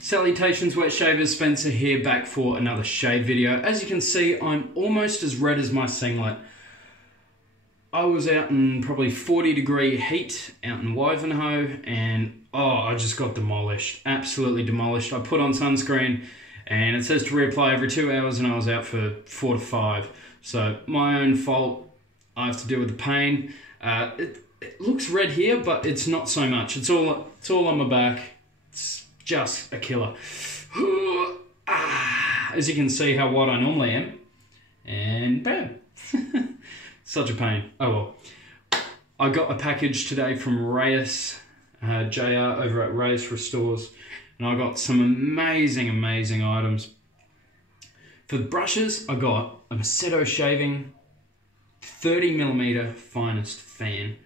Salutations wet shavers, Spencer here, back for another shave video. As you can see, I'm almost as red as my singlet. I was out in probably 40-degree heat out in Wivenhoe and I just got demolished, absolutely demolished. I put on sunscreen and it says to reapply every 2 hours and I was out for 4 to 5. So my own fault, I have to deal with the pain. It looks red here, but it's not so much. It's all on my back. It's just a killer. As you can see how white I normally am. And bam. Such a pain. Oh well. I got a package today from Reyes, JR over at Reyes Restores. And I got some amazing items. For the brushes, I got a Macedo shaving 30mm finest fan.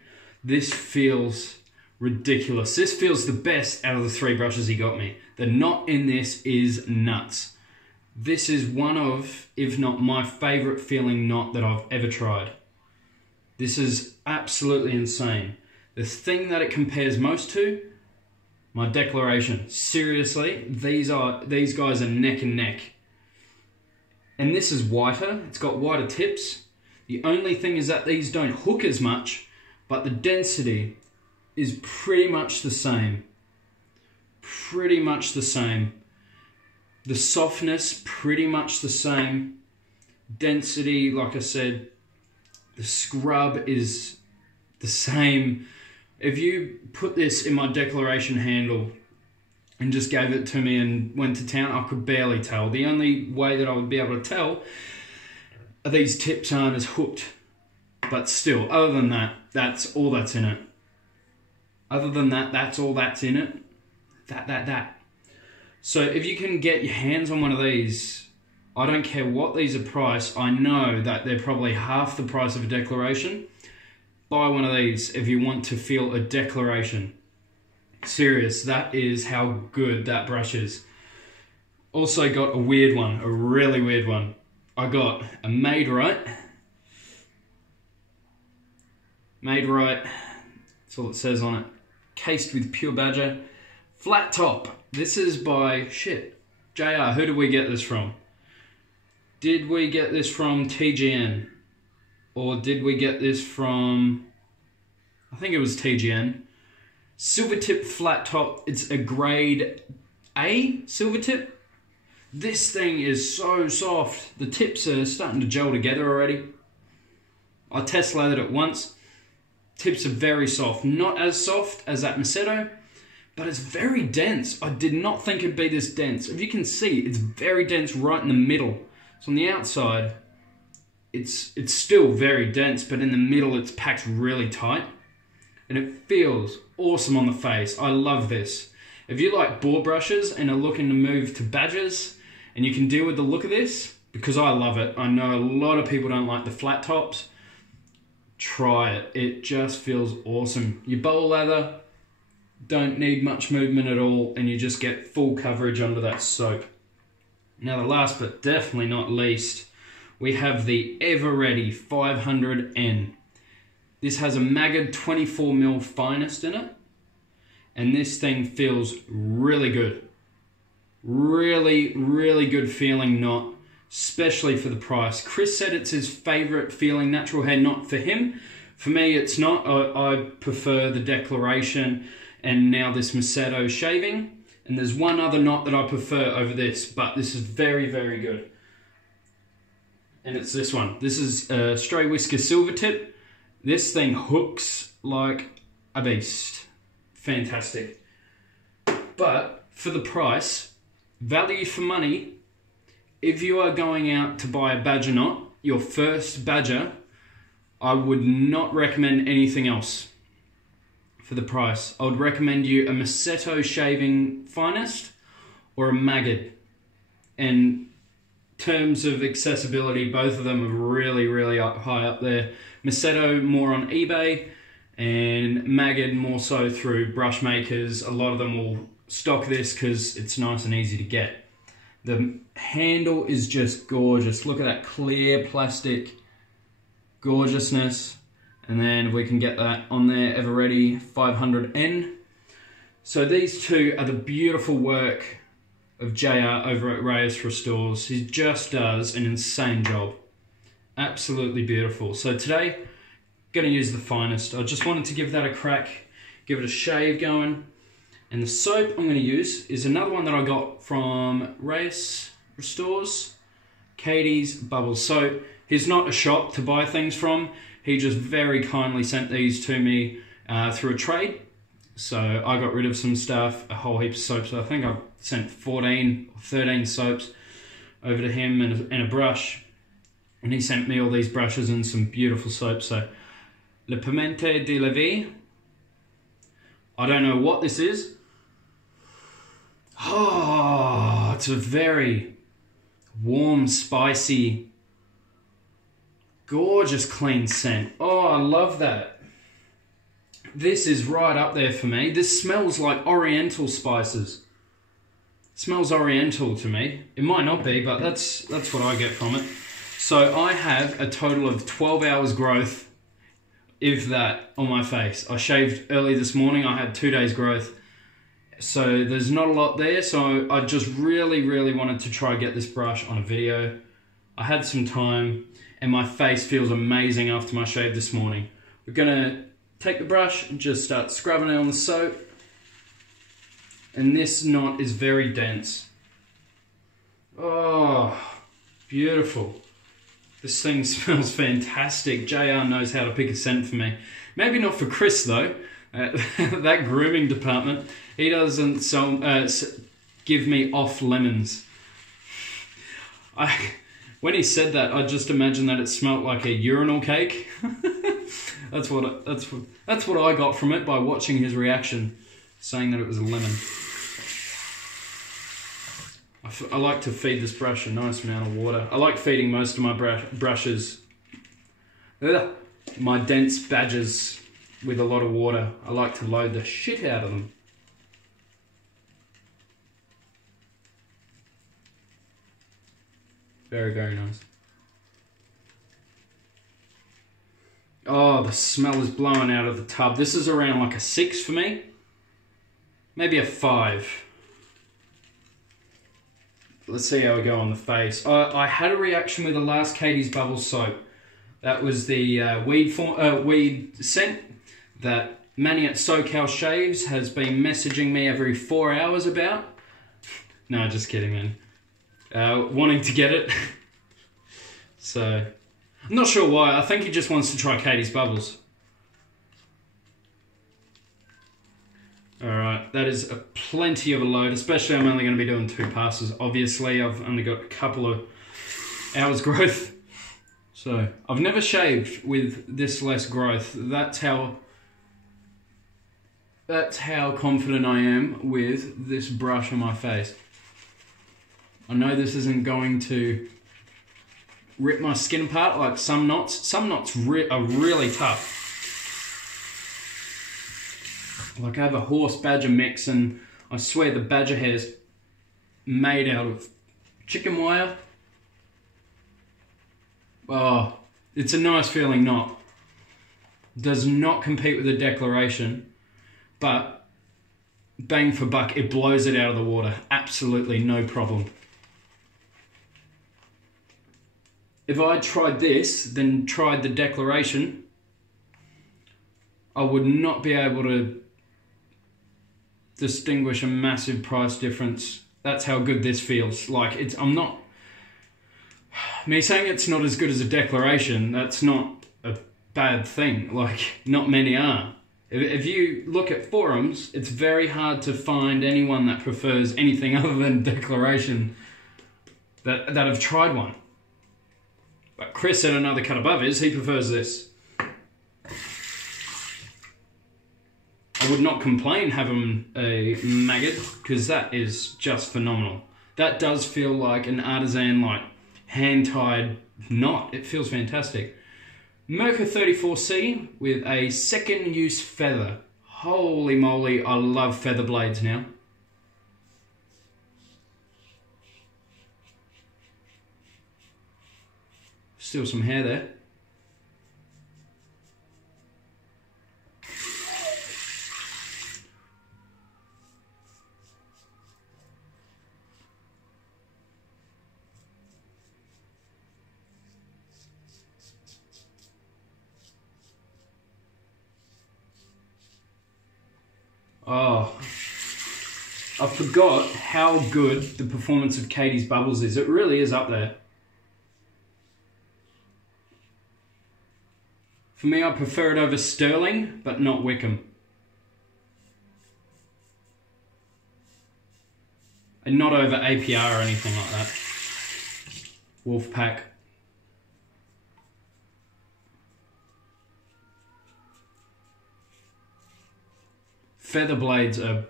This feels ridiculous. This feels the best out of the 3 brushes he got me. The knot in this is nuts. This is one of, if not my favorite feeling knot that I've ever tried. This is absolutely insane. The thing that it compares most to, my declaration. Seriously, these guys are neck and neck. And this is whiter. It's got whiter tips. The only thing is that these don't hook as much, but the density is pretty much the same. Pretty much the same. The softness, pretty much the same. Density, like I said, the scrub is the same. If you put this in my declaration handle and just gave it to me and went to town, I could barely tell. The only way that I would be able to tell are these tips aren't as hooked. But still, other than that, that's all that's in it. Other than that, that's all that's in it. That. So if you can get your hands on one of these, I don't care what these are priced, I know that they're probably half the price of a declaration. Buy one of these if you want to feel a declaration. Serious, that is how good that brush is. Also got a weird one, a really weird one. I got a Made Right. Made Right, that's all it says on it. Cased with pure badger. Flat top. This is by, JR, who did we get this from? Did we get this from TGN? Or did we get this from, I think it was TGN. Silver tip flat top. It's a grade A silver tip. This thing is so soft. The tips are starting to gel together already. I test lathered it once. Tips are very soft. Not as soft as that Macedo, but it's very dense. I did not think it'd be this dense. If you can see, it's very dense right in the middle. So on the outside, it's still very dense, but in the middle it's packed really tight. And it feels awesome on the face. I love this. If you like boar brushes and are looking to move to badgers, and you can deal with the look of this, because I love it. I know a lot of people don't like the flat tops. Try it. It just feels awesome. You bowl lather, don't need much movement at all, and you just get full coverage under that soap. Now the last but definitely not least, we have the Ever Ready 500N. This has a Maggard 24mm finest in it, and this thing feels really good. Really good feeling knot, especially for the price. Chris said it's his favorite feeling natural hair knot for him. For me, it's not. I prefer the declaration and now this Macedo shaving. And there's one other knot that I prefer over this, but this is very good. And it's this one. This is a Stray Whisker silver tip. This thing hooks like a beast. Fantastic. But for the price, value for money, if you are going out to buy a badger knot, your first badger, I would not recommend anything else for the price. I would recommend you a Macedo shaving finest or a Maggard. In terms of accessibility, both of them are really high up there. Macedo more on eBay and Maggard more so through brush makers. A lot of them will stock this because it's nice and easy to get. The handle is just gorgeous. Look at that clear plastic gorgeousness. And then we can get that on there, Ever Ready 500N. So these two are the beautiful work of JR over at Reyes Restores. He just does an insane job. Absolutely beautiful. So today, going to use the finest. I just wanted to give that a crack, give it a shave going. And the soap I'm going to use is another one that I got from Reyes Restores, Katie's Bubble Soap. He's not a shop to buy things from. He just very kindly sent these to me through a trade. So I got rid of some stuff, a whole heap of soaps. I think I sent 14 or 13 soaps over to him and a brush. And he sent me all these brushes and some beautiful soaps. So, Le Pimente de la Vie. I don't know what this is. Oh, it's a very warm, spicy, gorgeous, clean scent. Oh, I love that. This is right up there for me. This smells like oriental spices. It smells oriental to me. It might not be, but that's what I get from it. So I have a total of 12 hours growth, if that, on my face. I shaved early this morning. I had 2 days growth. So there's not a lot there. So I just really wanted to try get this brush on a video. I had some time and my face feels amazing after my shave this morning. We're gonna take the brush and just start scrubbing it on the soap. And this knot is very dense. Oh, beautiful. This thing smells fantastic. JR knows how to pick a scent for me. Maybe not for Chris though. That grooming department, he doesn't give me off lemons. When he said that, I just imagined that it smelled like a urinal cake. That's what I got from it by watching his reaction, saying that it was a lemon. I like to feed this brush a nice amount of water. I like feeding most of my brushes, my dense badges, with a lot of water. I like to load the shit out of them. Very nice. Oh, the smell is blowing out of the tub. This is around like a 6 for me. Maybe a 5. Let's see how we go on the face. I had a reaction with the last Katie's Bubble soap. That was the weed scent that Manny at SoCal Shaves has been messaging me every 4 hours about. No, just kidding, man. Wanting to get it. So, I'm not sure why. I think he just wants to try Katie's Bubbles. Alright, that is plenty of a load, especially I'm only going to be doing 2 passes. Obviously, I've only got a couple of hours growth. So, I've never shaved with this less growth. That's how confident I am with this brush on my face. I know this isn't going to rip my skin apart like some knots. Some knots are really tough. Like I have a horse badger mix and I swear the badger hair's made out of chicken wire. Oh, it's a nice feeling knot. Does not compete with the Declaration, but bang for buck, it blows it out of the water. Absolutely no problem. If I tried this, then tried the Declaration, I would not be able to distinguish a massive price difference. That's how good this feels. Like, me saying it's not as good as a Declaration, that's not a bad thing. Like, not many are. If you look at forums, it's very hard to find anyone that prefers anything other than Declaration that have tried one. But Chris at Another Cut Above he prefers this. I would not complain having a Maggard, because that is just phenomenal. That does feel like an artisan, like, hand-tied knot. It feels fantastic. Merca 34C with a second use feather. Holy moly, I love feather blades now. Still some hair there. Oh, I forgot how good the performance of Katie's Bubbles is. It really is up there. For me, I prefer it over Sterling, but not Wickham. And not over APR or anything like that. Wolfpack. Feather blades are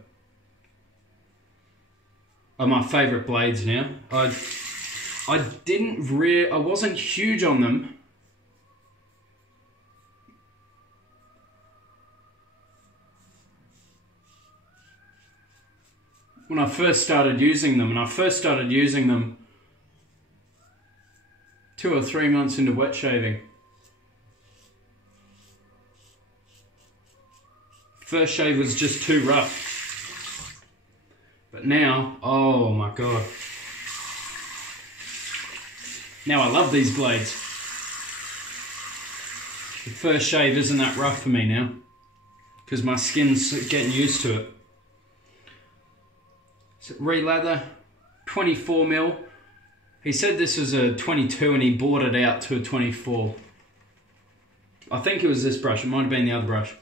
my favourite blades now. I wasn't huge on them. When I first started using them, and I first started using them 2 or 3 months into wet shaving. First shave was just too rough. But now, oh my God. Now I love these blades. The first shave isn't that rough for me now, because my skin's getting used to it. So re-lather, 24 mil. He said this was a 22 and he bought it out to a 24. I think it was this brush, it might have been the other brush.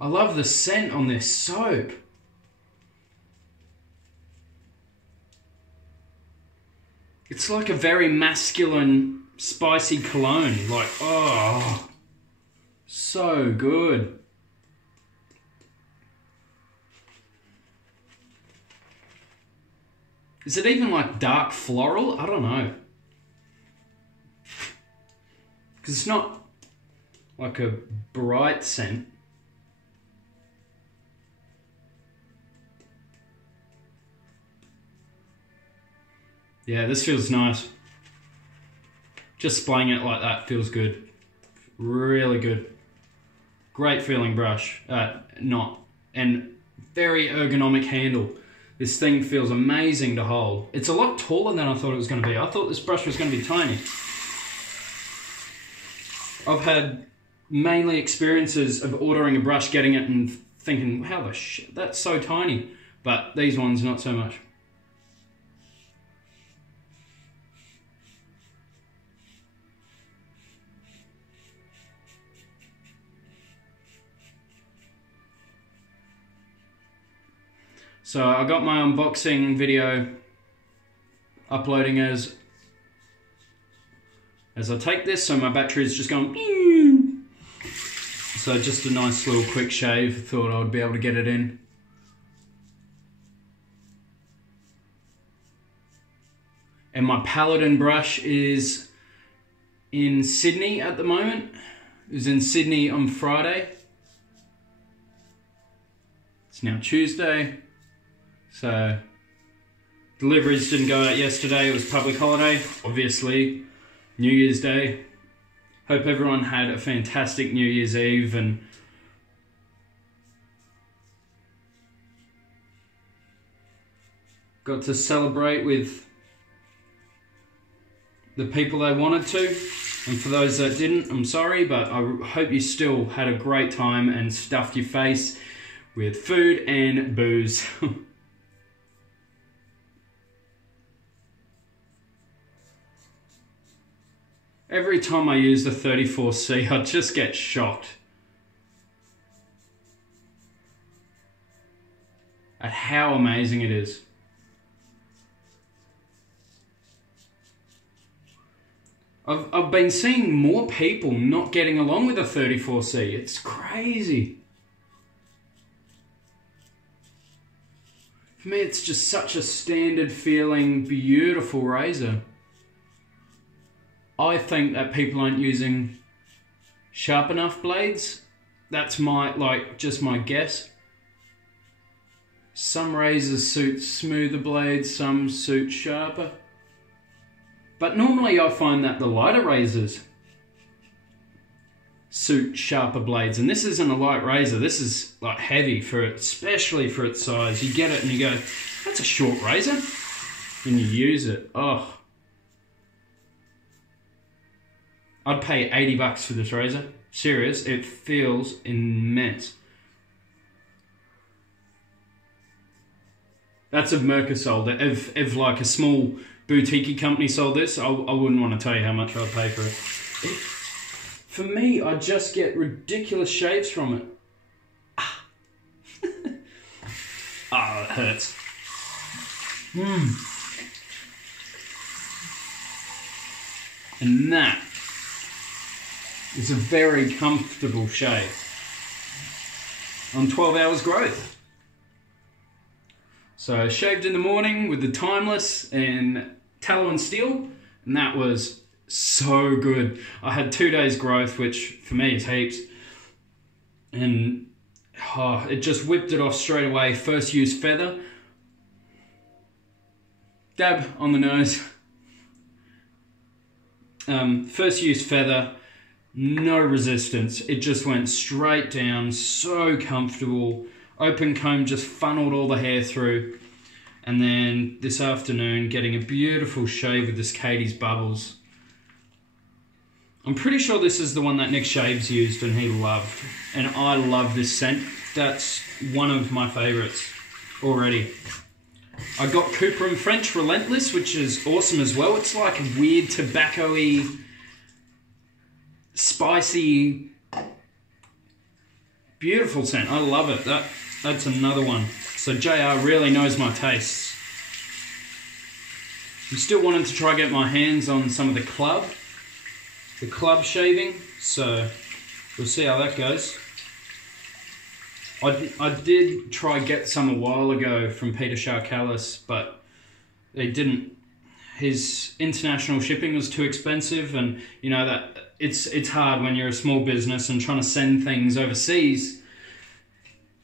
I love the scent on this soap. It's like a very masculine, spicy cologne. Like, oh, so good. Is it even like dark floral? I don't know. Because it's not like a bright scent. Yeah, this feels nice. Just spraying it like that feels good. Really good. Great feeling brush. And very ergonomic handle. This thing feels amazing to hold. It's a lot taller than I thought it was going to be. I thought this brush was going to be tiny. I've had mainly experiences of ordering a brush, getting it and thinking, how the shit, that's so tiny. But these ones, not so much. So I got my unboxing video uploading as I take this, so my battery is just going. So just a nice little quick shave, thought I would be able to get it in. And my Paladin brush is in Sydney at the moment. It was in Sydney on Friday. It's now Tuesday. So, deliveries didn't go out yesterday, it was public holiday, obviously, New Year's Day. Hope everyone had a fantastic New Year's Eve and got to celebrate with the people they wanted to. And for those that didn't, I'm sorry, but I hope you still had a great time and stuffed your face with food and booze. Every time I use the 34C, I just get shocked at how amazing it is. I've been seeing more people not getting along with the 34C. It's crazy. For me, it's just such a standard feeling, beautiful razor. I think that people aren't using sharp enough blades. That's just my guess. Some razors suit smoother blades, some suit sharper. But normally I find that the lighter razors suit sharper blades. And this isn't a light razor, this is like heavy for it, especially for its size. You get it and you go, that's a short razor. And you use it, oh. I'd pay 80 bucks for this razor. Serious, it feels immense. That's if Merca sold it. If like a small boutique company sold this, I wouldn't want to tell you how much I'd pay for it. For me, I just get ridiculous shaves from it. Ah, it hurts. And that is a very comfortable shave on 12 hours growth. So I shaved in the morning with the Timeless and tallow and steel, and that was so good. I had 2 days growth, which for me is heaps, and it just whipped it off straight away. First use feather, dab on the nose. First use feather, no resistance. It just went straight down, so comfortable. Open comb just funneled all the hair through. And then this afternoon, getting a beautiful shave with this Katie's Bubbles. I'm pretty sure this is the one that Nick Shaves used and he loved. And I love this scent. That's one of my favorites already. I got Cooper and French Relentless, which is awesome as well. It's like a weird tobacco-y, spicy, beautiful scent. I love it. That's another one. So JR really knows my tastes. I'm still wanting to try get my hands on some of the club shaving, so we'll see how that goes. I did try get some a while ago from Peter Sharkalis, but they didn't. His international shipping was too expensive, and you know that it's hard when you're a small business and trying to send things overseas.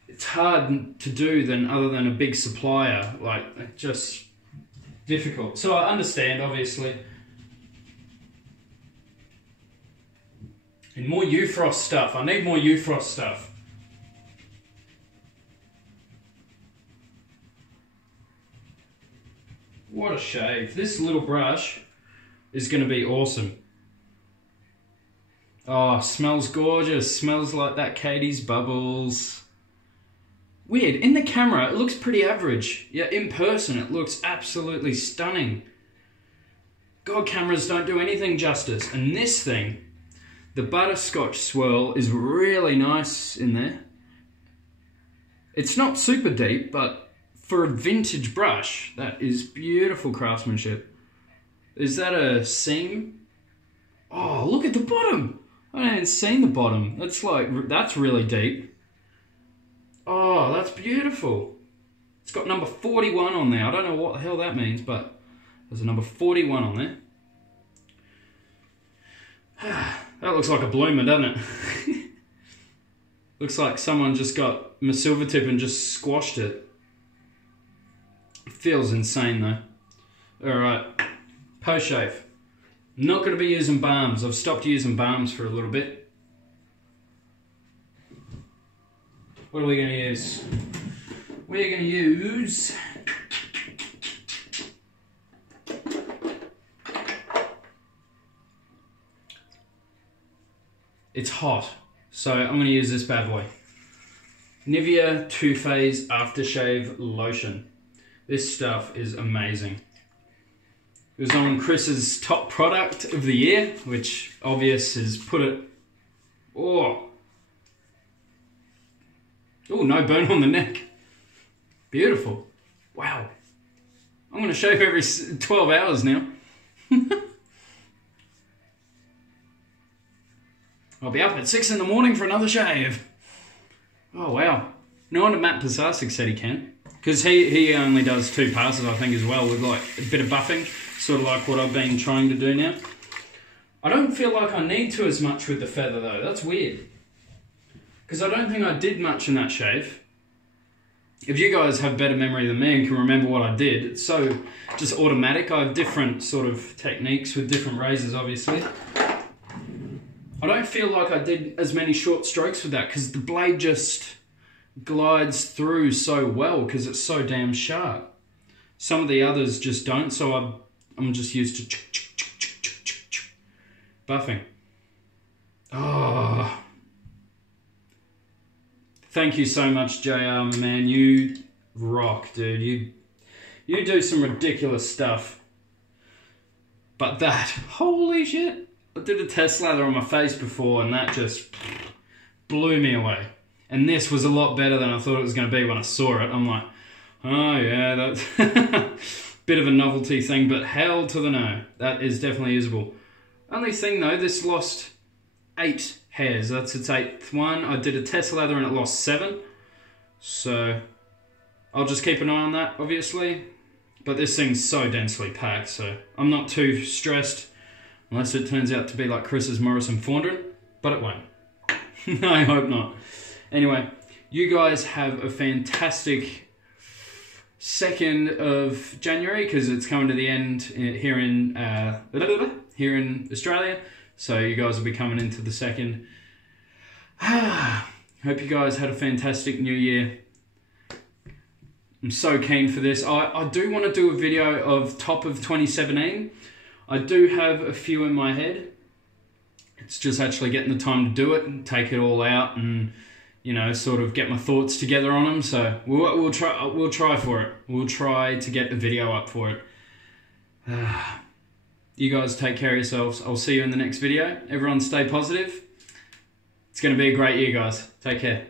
It's hard to do other than a big supplier, like just difficult. So I understand, obviously. And more Ufrost stuff. I need more Ufrost stuff. What a shave. This little brush is going to be awesome. Oh, smells gorgeous. Smells like that Katie's Bubbles. Weird. In the camera, it looks pretty average. Yeah, in person, it looks absolutely stunning. God, cameras don't do anything justice. And this thing, the butterscotch swirl is really nice in there. It's not super deep, but for a vintage brush, that is beautiful craftsmanship. Is that a seam? Oh, look at the bottom. I haven't seen the bottom. That's really deep. Oh, that's beautiful. It's got number 41 on there. I don't know what the hell that means, but there's a number 41 on there. That looks like a bloomer, doesn't it? Looks like someone just got my silver tip and just squashed it. Feels insane though. Alright, post shave. Not going to be using balms. I've stopped using balms for a little bit. What are we going to use? We're going to use it's hot, so I'm going to use this bad boy. Nivea Too Phase Aftershave Lotion. This stuff is amazing. It was on Chris's top product of the year, which obvious has put it... Oh, no burn on the neck. Beautiful. Wow. I'm going to shave every 12 hours now. I'll be up at 6 in the morning for another shave. Oh, wow. No wonder Matt Pasasic said he can. Because he only does 2 passes, I think, as well, with like a bit of buffing. Sort of like what I've been trying to do now. I don't feel like I need to as much with the feather, though. That's weird. Because I don't think I did much in that shave. If you guys have better memory than me and can remember what I did, it's so just automatic. I have different sort of techniques with different razors, obviously. I don't feel like I did as many short strokes with that because the blade just glides through so well because it's so damn sharp. Some of the others just don't, so I'm just used to buffing. Thank you so much, JR, my man. You rock, dude. You do some ridiculous stuff. But that, holy shit. I did a test lather on my face before and that just blew me away. And this was a lot better than I thought it was going to be when I saw it. I'm like, oh yeah, that's bit of a novelty thing, but hell to the no. That is definitely usable. Only thing though, this lost 8 hairs. That's its 8th one. I did a test lather and it lost 7. So I'll just keep an eye on that, obviously. But this thing's so densely packed, so I'm not too stressed. Unless it turns out to be like Chris's Morrison Fondren. But it won't. I hope not. Anyway, you guys have a fantastic 2nd of January, because it's coming to the end here in Australia. So you guys will be coming into the 2nd. Hope you guys had a fantastic new year. I'm so keen for this. I do want to do a video of top of 2017. I do have a few in my head. It's just actually getting the time to do it and take it all out and, you know, sort of get my thoughts together on them. So we'll try for it. We'll try to get the video up for it. You guys take care of yourselves. I'll see you in the next video. Everyone stay positive. It's going to be a great year, guys. Take care.